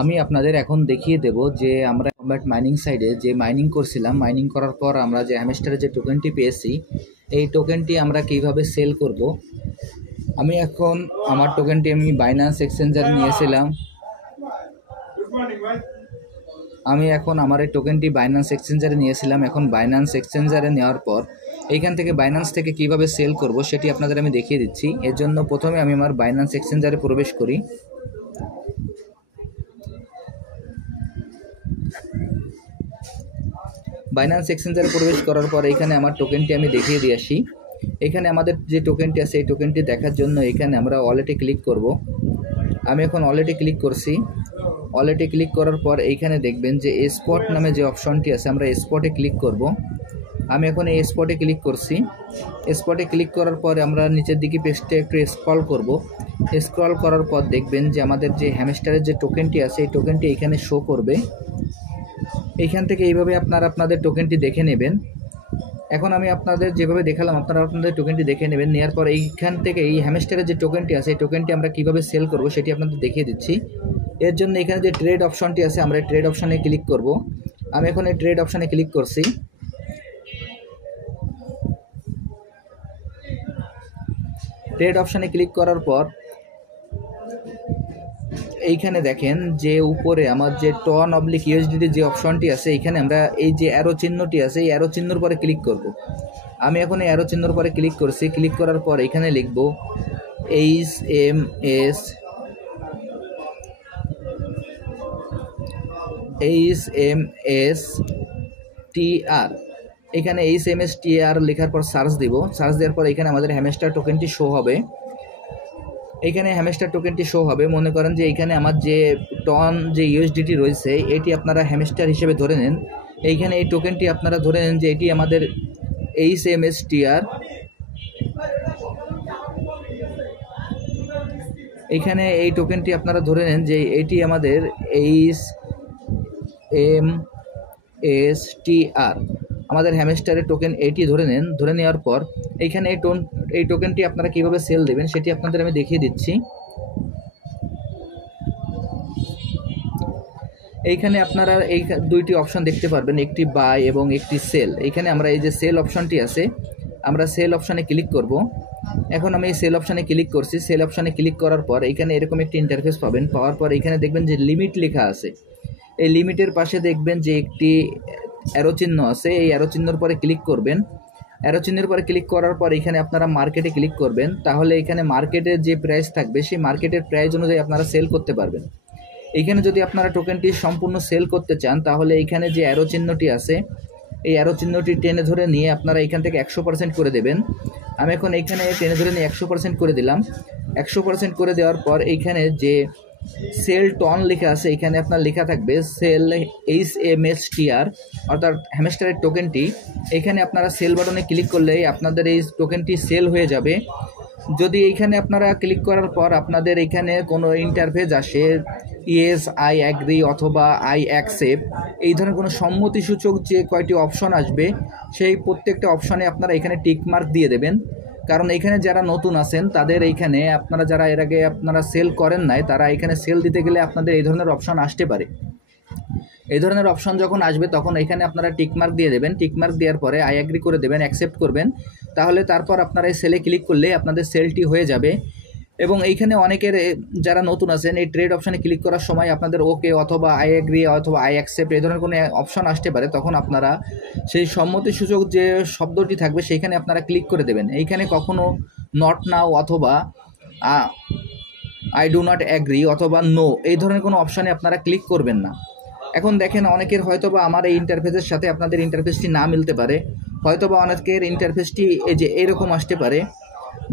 আমি আপনাদের এখন দেখিয়ে দেব যে আমরা কমব্যাট মাইনিং সাইডে যে মাইনিং করছিলাম, মাইনিং করার পর আমরা যে হ্যামস্টারের যে টোকেনটি পেয়েছি এই টোকেনটি আমরা কিভাবে সেল করব। আমি এখন আমার টোকেনটি আমি বাইন্যান্স এক্সচেঞ্জারে নিয়েছিলাম। আমি এখন আমার এই টোকেনটি বাইন্যান্স এক্সচেঞ্জারে নিয়েছিলাম। এখন বাইন্যান্স এক্সচেঞ্জারে নেওয়ার পর এইখান থেকে বাইন্যান্স থেকে কিভাবে সেল করব সেটি আপনাদের আমি দেখিয়ে দিচ্ছি। এর জন্য প্রথমে আমি আমার বাইন্যান্স এক্সচেঞ্জারে প্রবেশ করি। বাইন্যান্স এক্সচেঞ্জারে প্রবেশ করার পর এখানে আমার টোকেনটি আমি দেখিয়ে দিয়ে আসি। এখানে আমাদের যে টোকেনটি আছে এই টোকেনটি দেখার জন্য এখানে আমরা ওয়ালেটে ক্লিক করব। আমি এখন ওয়ালেটে ক্লিক করছি। ওয়ালেটে ক্লিক করার পর এইখানে দেখবেন যে স্পট নামে যে অপশনটি আছে আমরা স্পটে ক্লিক করব। আমি এখন এই স্পটে ক্লিক করছি। স্পটে ক্লিক করার পর আমরা নিচের দিকে পেজটা একটু স্ক্রল করব। স্ক্রল করার পর দেখবেন যে আমাদের যে হ্যামস্টারের যে টোকেনটি আছে এই টোকেনটি এখানে শো করবে। এইখান থেকে এইভাবে আপনারা আপনাদের টোকেনটি দেখে নেবেন। এখন আমি আপনাদের যেভাবে দেখালাম আপনারা আপনাদের টোকেনটি দেখে নেবেন। নেওয়ার পর এইখান থেকে এই হ্যামস্টারের যে টোকেনটি আছে এই টোকেনটি আমরা কিভাবে সেল করব সেটি আপনাদের দেখিয়ে দিচ্ছি। এর জন্য এখানে যে ট্রেড অপশনটি আছে আমরা এই ট্রেড অপশনে ক্লিক করব। আমি এখন এই ট্রেড অপশনে ক্লিক করছি। ট্রেড অপশনে ক্লিক করার পর এইখানে দেখেন যে উপরে আমার যে টন/USDT যে অপশনটি আছে এইখানে আমরা এই যে অ্যারো চিহ্নটি আছে এই অ্যারো চিহ্নর পরে ক্লিক করব। আমি এখন এই অ্যারো চিহ্নর পরে ক্লিক করছি। ক্লিক করার পর এখানে লিখব HMSTR। এখানে HMSTR লেখার পর সার্চ দিব। সার্চ দেওয়ার পর এখানে আমাদের হ্যামস্টার টোকেনটি শো হবে। এইখানে হ্যামস্টার টোকেনটি শো হবে। মনে করেন যে এইখানে আমার যে টন যে USDT রয়েছে এটি আপনারা হ্যামস্টার হিসেবে ধরে নেন। এইখানে এই টোকেনটি আপনারা ধরে নেন যে এটি আমাদের HMSTR। এইখানে এই টোকেনটি আপনারা ধরে নেন যে এটি আমাদের HMSTR আমাদের হ্যামস্টারের টোকেন এটি ধরে নেন। ধরে নেওয়ার পর এইখানে এই টোকেনটি আপনারা কিভাবে সেল দেবেন সেটি আপনাদের আমি দেখিয়ে দিচ্ছি। এইখানে আপনারা এই দুইটি অপশন দেখতে পারবেন, একটি বাই এবং একটি সেল। এইখানে আমরা এই যে সেল অপশনটি আছে আমরা সেল অপশনে ক্লিক করব। এখন আমি এই সেল অপশনে ক্লিক করছি। সেল অপশনে ক্লিক করার পর এইখানে এরকম একটি ইন্টারফেস পাবেন। পাওয়ার পর এখানে দেখবেন যে লিমিট লেখা আছে। এই লিমিটের পাশে দেখবেন যে একটি অ্যারো চিহ্ন আছে। এই অ্যারো চিহ্নের পরে ক্লিক করবেন। অ্যারো চিহ্নের পরে ক্লিক করার পর এখানে আপনারা মার্কেটে ক্লিক করবেন। তাহলে এখানে মার্কেটের যে প্রাইস থাকবে সেই মার্কেটের প্রাইস অনুযায়ী আপনারা সেল করতে পারবেন। এইখানে যদি আপনারা টোকেনটি সম্পূর্ণ সেল করতে চান তাহলে এইখানে যে অ্যারো চিহ্নটি আছে এই অ্যারো চিহ্নটি টেনে ধরে নিয়ে আপনারা এখান থেকে 100% করে দেবেন। আমি এখন এইখানে টেনে ধরে নিয়ে 100% করে দিলাম। 100% করে দেওয়ার পর এইখানে যে সেল টন লেখা আছে এখানে আপনার লেখা থাকবে সেল HMSTR অর্থাৎ হ্যামস্টারের টোকেনটি। এখানে আপনারা সেল বাটনে ক্লিক করলেই আপনাদের এই টোকেনটি সেল হয়ে যাবে। যদি এইখানে আপনারা ক্লিক করার পর আপনাদের এখানে কোনো ইন্টারফেস আসে ইয়েস আই অ্যাগ্রি অথবা আই অ্যাকসেপ্ট এই ধরনের কোনো সম্মতিসূচক যে কয়টি অপশন আসবে সেই প্রত্যেকটা অপশনে আপনারা এখানে টিকমার্ক দিয়ে দেবেন। কারণ এখানে যারা নতুন আছেন তাদের এইখানে আপনারা যারা এর আগে আপনারা সেল করেন নাই তারা এখানে সেল দিতে গেলে আপনাদের এই ধরনের অপশন আসতে পারে। এই ধরনের অপশন যখন আসবে তখন এখানে আপনারা টিকমার্ক দিয়ে দেবেন। টিকমার্ক দেওয়ার পরে আই অ্যাগ্রি করে দেবেন, অ্যাকসেপ্ট করবেন। তাহলে তারপর আপনারা এই সেলে ক্লিক করলে আপনাদের সেলটি হয়ে যাবে। এবং এইখানে অনেকের যারা নতুন আছেন এই ট্রেড অপশানে ক্লিক করার সময় আপনাদের ওকে অথবা আই অ্যাগ্রি অথবা আই অ্যাকসেপ্ট এই ধরনের কোনো অপশন আসতে পারে। তখন আপনারা সেই সম্মতিসূচক যে শব্দটি থাকবে সেইখানে আপনারা ক্লিক করে দেবেন। এইখানে কখনো নট নাও অথবা আই ডু নট অ্যাগ্রি অথবা নো এই ধরনের কোনো অপশানে আপনারা ক্লিক করবেন না। এখন দেখেন অনেকের হয়তোবা আমার এই ইন্টারফেসের সাথে আপনাদের ইন্টারফেসটি না মিলতে পারে। হয়তোবা অনেকের ইন্টারফেসটি এই যে এইরকম আসতে পারে।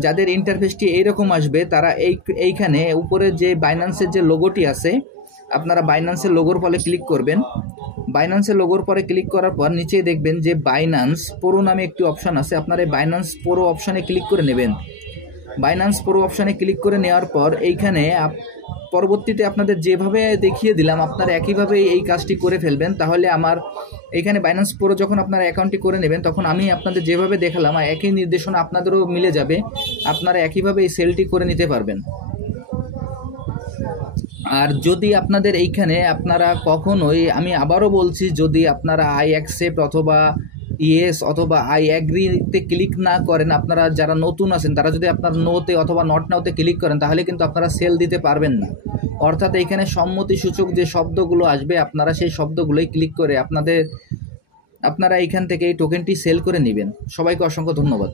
যাদের ইন্টারফেসটি এইরকম আসবে তারা এইখানে উপরে যে বাইন্যান্সের যে লোগোটি আছে আপনারা বাইন্যান্সের লোগোর পরে ক্লিক করবেন। বাইন্যান্সের লোগোর পরে ক্লিক করার পর নিচে দেখবেন যে বাইন্যান্স প্রো নামে একটি অপশান আছে। আপনারা এই বাইন্যান্স প্রো অপশানে ক্লিক করে নেবেন। বাইন্যান্স প্রো অপশানে ক্লিক করে নেওয়ার পর এইখানে পরবর্তীতে আপনাদের যেভাবে দেখিয়ে দিলাম আপনারা একইভাবে এই কাজটি করে ফেলবেন। তাহলে আমার এখানে বাইন্যান্স প্রো যখন আপনারা অ্যাকাউন্টটি করে নেবেন তখন আমি আপনাদের যেভাবে দেখালাম একই নির্দেশনা আপনাদেরও মিলে যাবে। আপনারা একইভাবে এই সেলটি করে নিতে পারবেন। আর যদি আপনাদের এইখানে আপনারা কখনোই, আমি আবারও বলছি, যদি আপনারা আই অ্যাকসেপ্ট অথবা ইয়েস অথবা আই অ্যাগ্রিতে ক্লিক না করেন, আপনারা যারা নতুন আছেন তারা যদি আপনার নোতে অথবা নট নাওতে ক্লিক করেন তাহলে কিন্তু আপনারা সেল দিতে পারবেন না। অর্থাৎ এইখানে সম্মতিসূচক যে শব্দগুলো আসবে আপনারা সেই শব্দগুলোই ক্লিক করে আপনারা এইখান থেকে এই টোকেনটি সেল করে নেবেন। সবাইকে অসংখ্য ধন্যবাদ।